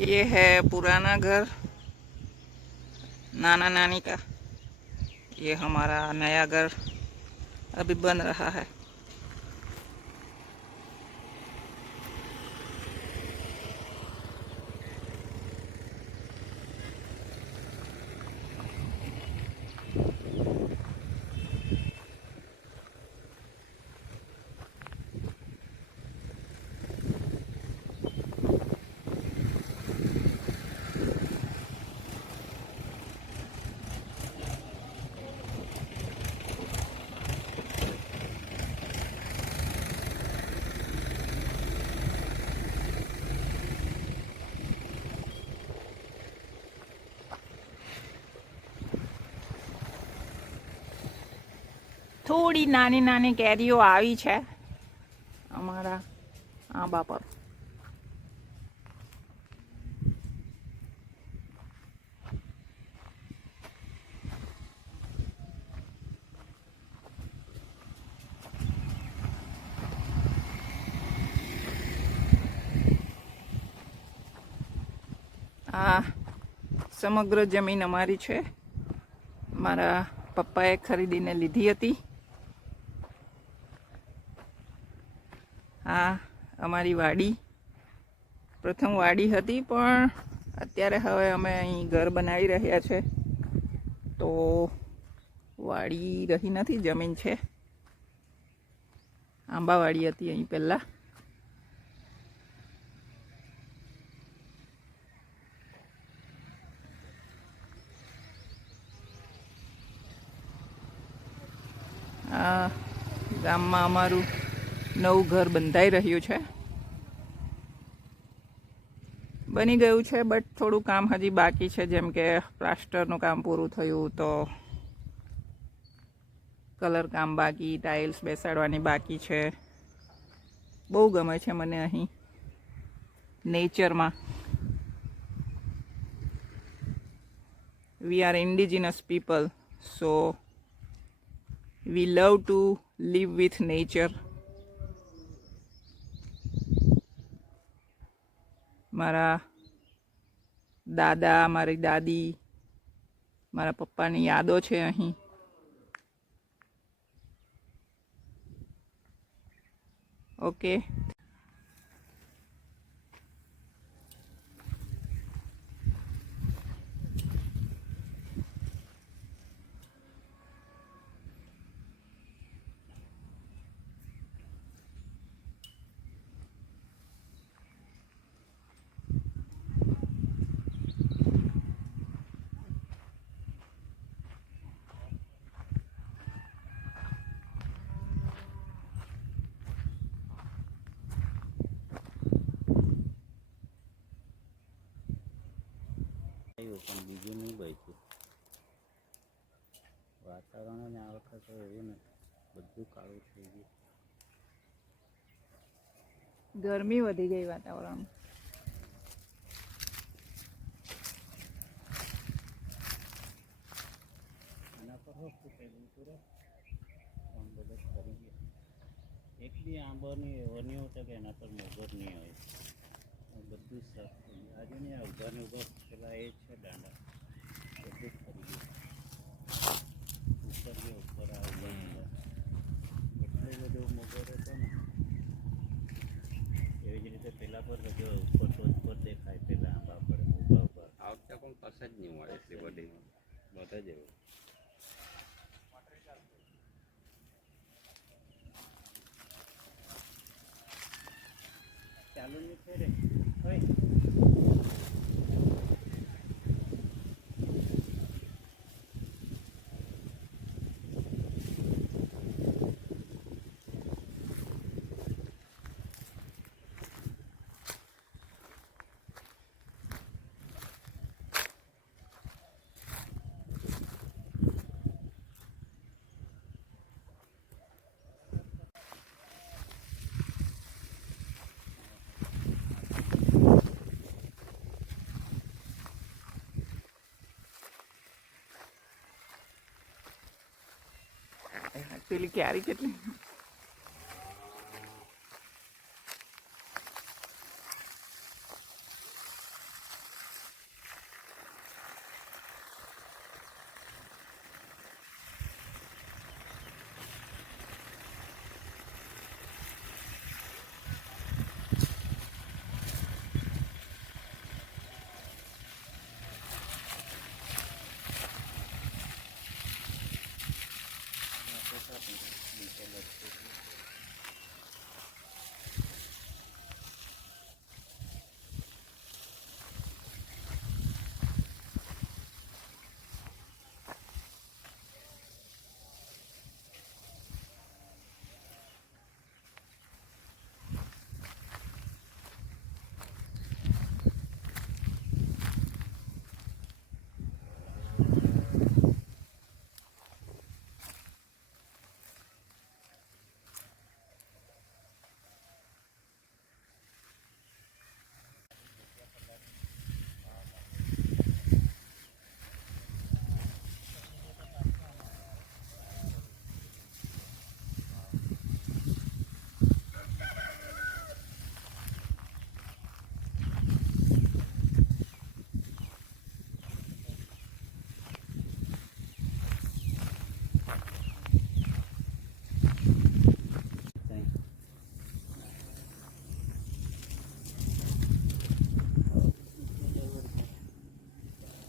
ये है पुराना घर नाना नानी का। ये हमारा नया घर अभी बन रहा है। થોડી નાની નાની કેરીઓ આવી છે અમારા આંબા પર. આ સમગ્ર જમીન અમારી છે. મારા પપ્પાએ ખરીદીને લીધી હતી. આ અમારી વાડી પ્રથમ વાડી હતી, પણ અત્યારે હવે અમે અહીં ઘર બનાવી રહ્યા છે, તો વાડી રહી નથી, જમીન છે. આંબાવાડી હતી અહીં પહેલાં. આ ગામમાં અમારું નવું ઘર બંધાઈ રહ્યું છે. બની ગયું છે, બટ થોડું કામ હજી બાકી છે. જેમ કે પ્લાસ્ટરનું કામ પૂરું થયું, તો કલર કામ બાકી, ટાઇલ્સ બેસાડવાની બાકી છે. બહુ ગમે છે મને અહીં નેચરમાં. We are indigenous people, so we love to live with nature. મારા દાદા, મારી દાદી, મારા પપ્પાની યાદો છે અહીં. ઓકે. પણ બીજું નહીં બચ્યું. વાતાવરણ આ વખતે એવું ને બધું કાળું થઈ ગયું. ગરમી વધી ગઈ વાતાવરણ. એના પર હોસ્પિટલ પૂરો આમ બધા કરી ગયા. એક બી આંબાની એવો નહીં હોતા કે એના પર મોગર નહીં હોય. બધું સાફ થઈ ગયું. આજે નહીં ઉભા ને ઉભા પેલા એ છે દાંડા, બધું ફરી ગયું. ઉપર ગયા ઉપર આ ઉભા એટલો બધો મોગર હતો ને. એવી જ રીતે પેલા પર જો ઉપર ટોચ પર દેખાય પેલા આંબા પર ઉભા ઉભા. આ વખતે પણ કશે જ નહીં મળે એટલી બધી બધા જ એવું. ચાલુ નહીં છે રે હોય. પેલી ક્યારી કેટલી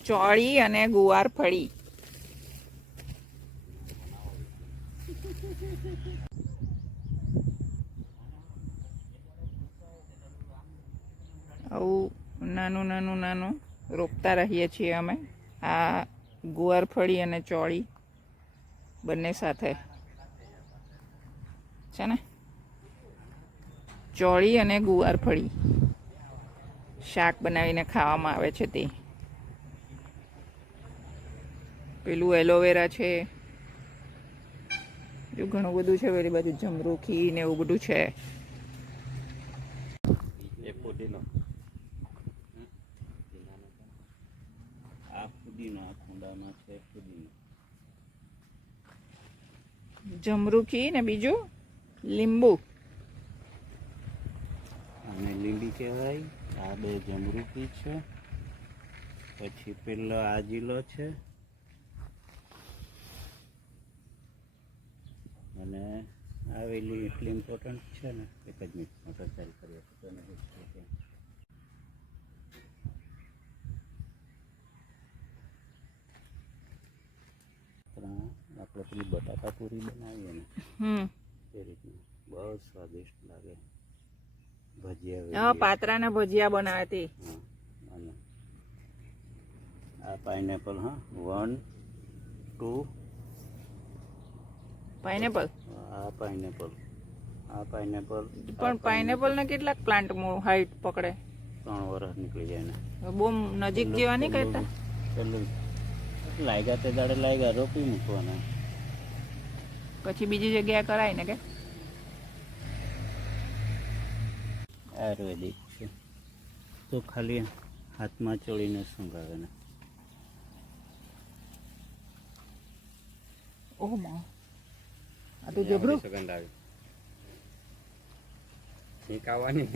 ચોળી અને ગુવાર ફળી. આવું નાનું નાનું નાનું રોપતા રહીએ છીએ અમે. આ ગુવાર ફળી અને ચોળી બંને સાથે છે ને. ચોળી અને ગુવાર ફળી શાક બનાવીને ખાવામાં આવે છે તે. પેલું એલોવેરા છે, જો ઘણું બધું છે. પેલી બાજુ જમરૂખી ને એવું બધું છે. એ પુદીનો, આ પુદીનો, આ કુંડામાં છે પુદીનો. જમરૂખી ને બીજું લીંબુ. આને લીંબી કહેવાય. આ બે જમરૂખી છે. પછી પેલો આજીલો છે અને આવેલી એટલી ઇમ્પોર્ટન્ટ છે ને. એક જ મિનિટ મોટર ચાલુ કરી આપો તો એને આપણે પેલી બટાકા પૂરી બનાવીએ ને એ રીતનું બહુ સ્વાદિષ્ટ લાગે. ભજીયા, પાત્રાના ભજીયા બનાવે તે. અને આ પાઇનેપલ, હા 1 2 પાઇનેપલ. આ પાઇનેપલ, આ પાઇનેપલ. પણ પાઇનેપલ ને કેટલાક પ્લાન્ટ હાઈટ પકડે? 3 વર્ષ નીકળી જાય ને. બહુ નજીક જેવા નહીં કહેતા. પેલું લાગ્યા તે દાડે લાગ્યા, રોપી મૂકવાના. પછી બીજી જગ્યાએ કરાય ને કે. આયુર્વેદિક છે તો ખાલી હાથમાં ચોળીને સંભાળે ને. ઓહ માં, આ તો જબરું. સુગંધ આવી. શીકાવાની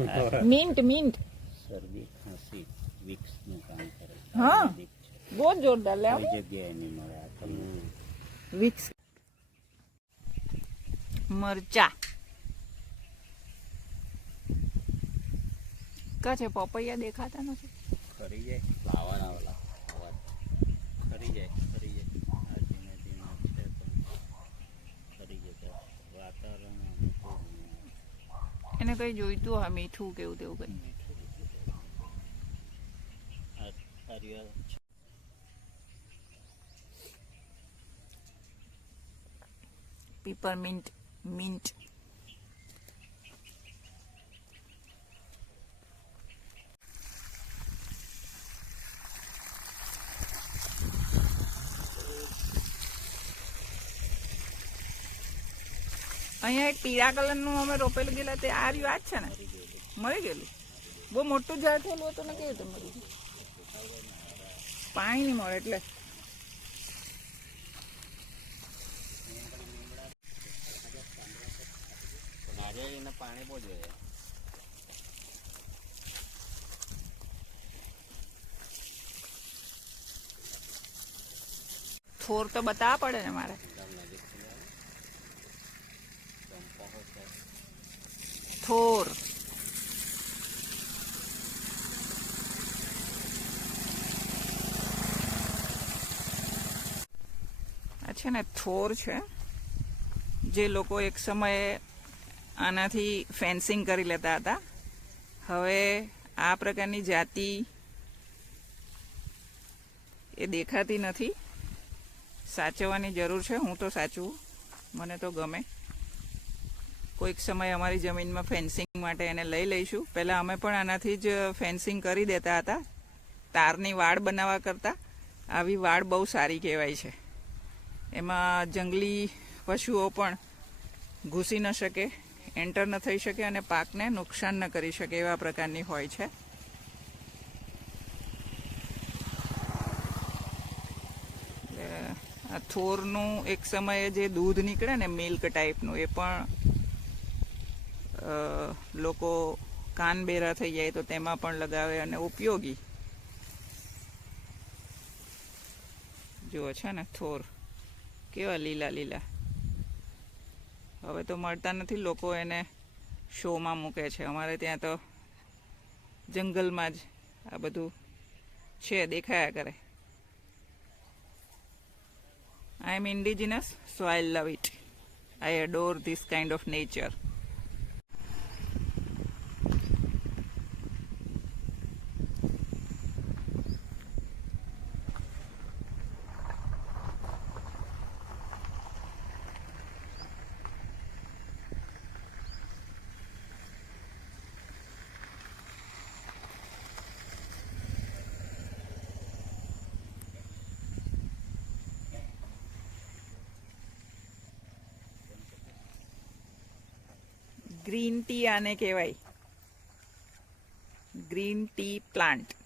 મિન્ટ મિન્ટ. શરદી ખાંસી વિક્સનું કામ કરે. હા, બહુ જોરદાર. લે કોઈ જગ્યાએ નહીં મળે આ તમને. વિક્સ. મરચા કા છે? પપૈયા દેખાતા નથી. ખરી જાય લાવાના ઓલા અવાજ. ખરી જાય આ ધીમે ધીમે છે પણ ખરી જશે. વાતાવરણ અનુકૂળ. એને કઈ જોઈતું હોય મીઠું કેવું તેવું કઈ. Peppermint mint. અહીંયા એક પીળા કલરનું અમે રોપેલું ગયેલા તે આ રહ્યું. આ જ છે ને? મરી ગયેલું. બહુ મોટું ઝાડ થયેલું હતું ને. કેવી રીતે મરી ગયું? પાણી નહીં મળે એટલે. પાણી બહુ જોઈએ. થોર તો બતાવવા પડે ને મારે. થોર આ છે ને, થોર છે. જે લોકો એક સમયે આનાથી ફેન્સિંગ કરી લેતા હતા, હવે આ પ્રકારની જાતિ એ દેખાતી નથી. સાચવવાની જરૂર છે. હું તો સાચવું, મને તો ગમે. કોઈક સમય અમારી જમીનમાં ફેન્સિંગ માટે એને લઈ લઈશું. પહેલાં અમે પણ આનાથી જ ફેન્સિંગ કરી દેતા હતા. તારની વાડ બનાવવા કરતાં આવી વાડ બહુ સારી કહેવાય છે. એમાં જંગલી પશુઓ પણ ઘૂસી ન શકે, એન્ટર ન થઈ શકે અને પાકને નુકસાન ન કરી શકે એવા પ્રકારની હોય છે. આ થોરનું એક સમયે જે દૂધ નીકળે ને, મિલ્ક ટાઈપનું, એ પણ લોકો કાન બેરા થઈ જાય તો તેમાં પણ લગાવે અને ઉપયોગી. જુઓ છે ને થોર કેવા લીલા લીલા. હવે તો મળતા નથી, લોકો એને શોમાં મૂકે છે. અમારે ત્યાં તો જંગલમાં જ આ બધું છે, દેખાયા કરે. I am indigenous, so I love it. I adore this kind of nature. Green tea આને કહેવાય, ગ્રીન ટી પ્લાન્ટ.